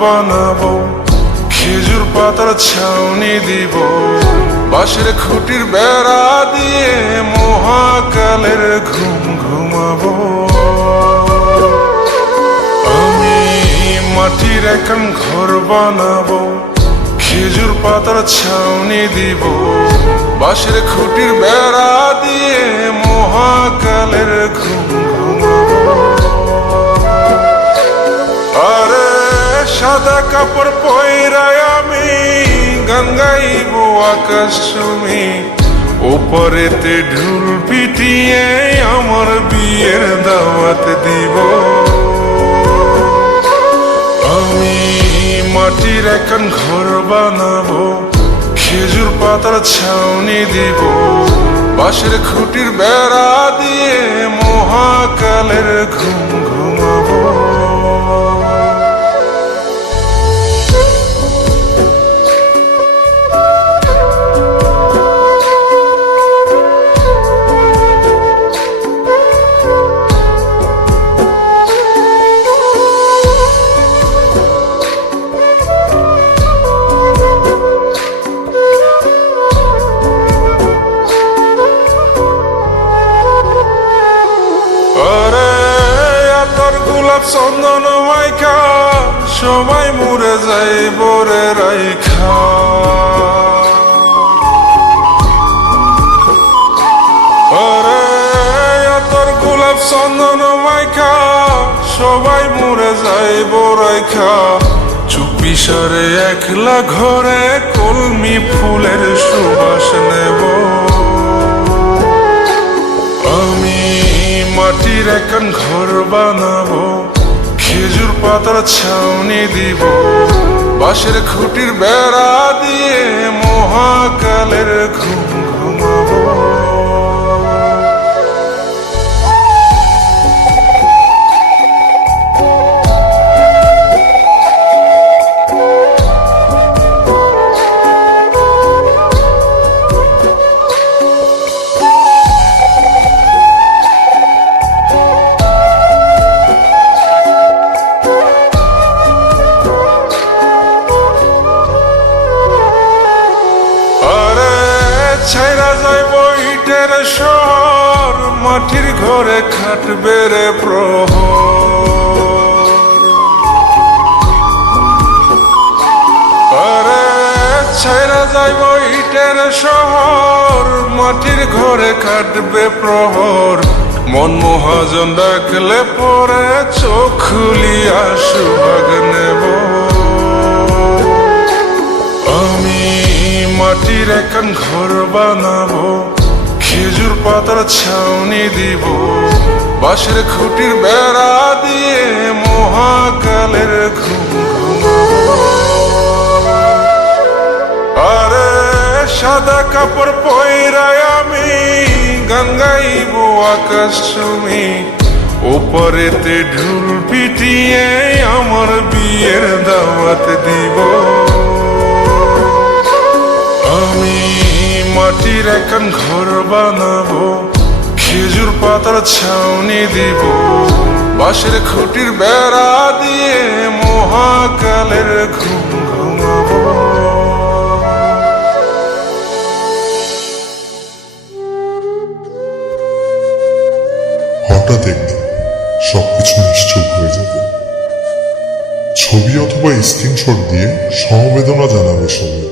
বানাবো, খেজুর পাতার ছাউনি দিব, বাঁশের খুঁটির বেড়া দিয়ে মহাকালের ঘুম ঘুমাবো। আমি মাটির এখন ঘর বানাবো, খেজুর পাতার ছাউনি দিব, বাঁশের খুঁটির বেড়া দিয়ে মহাকালের ঘুম ঘুমাবো। আরে সাদা কাপড় পয়রায় আমি গান গাইব আকাশ চুমি, ওপরেতে ঢুল পিটিয়ে আমার বিয়ের দাওয়াত দিব। আমি মাটির এখন ঘর বানাবো, খেজুর পাতার ছাউনি দিব, বাঁশের খুঁটির বেড়া দিয়ে মহাকালের ঘুম ঘুমাবো। চন্দন মাইকা সবাই মরে যাই বরে রাইখা, আরে তোর গোলাপ চন্দন মাইকা সবাই মরে যাই বরাইখা, চুপি সারে একলা ঘরে কলমি ফুলের সুবাস নেব। আমি মাটির এখন ঘর বানাবো, খেজুর পাতার ছাউনি দিব, বাঁশের খুঁটির বেড়া দিয়ে মহাকালের ঘুম ঘুমাবো। ছাইরা যাইব ইটের শহর, মাটির ঘরে খাটবে রে প্রহর। আরে ছাইরা যাইব ইটের শহর, মাটির ঘরে খাটবে প্রহর। মন মহাজন ডাকলে পরে চোখ খুলিয়া সুভাগ নেব। আমি মাটির এখন ঘর বানাবো, খেজুর পাতার ছাউনি দিব, বাঁশের খুঁটির বেড়া দিয়ে মহাকালের ঘুম ঘুমাবো। আরে সাদা কাপড় পয়রায় আমি গান গাইব আকাশ চুমি, ওপরেতে ঢুল পিটিয়ে আমার বিয়ের দাওয়াত দিব। আমি মাটির এখন ঘর বানাবো, খেজুর পাতার ছাউনি দিব, বাঁশের খুঁটির বেড়া দিয়ে মহাকালের ঘুম ঘুমাবো। হঠাৎ একদিন সবকিছু নিশ্চুপ হয়ে যাবে। ছবি অথবা স্ক্রিনশট দিয়ে সমবেদনা জানাবে সবাই,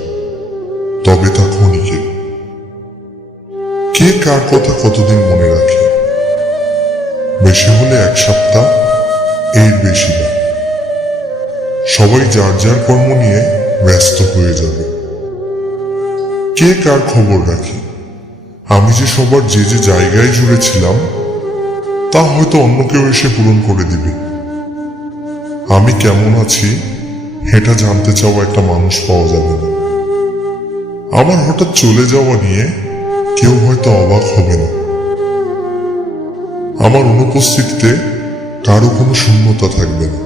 তবে তা ক্ষণিকের। কে কার কথা কতদিন মনে রাখে? বেশি হলে এক সপ্তাহ, এর বেশি না। সবাই যার যার কর্ম নিয়ে ব্যস্ত হয়ে যাবে। কে কার খবর রাখে? আমি যে সবার যে যে জায়গায় জুড়ে ছিলাম তা হয়তো অন্য কেউ এসে পূরণ করে দিবে। আমি কেমন আছি এটা জানতে চাওয়া একটা মানুষ পাওয়া যাবে না। আমার হঠাৎ চলে যাওয়া নিয়ে কেউ হয়তো অবাক হবে না। আমার অনুপস্থিতিতে কারো কোনো শূন্যতা থাকবে না।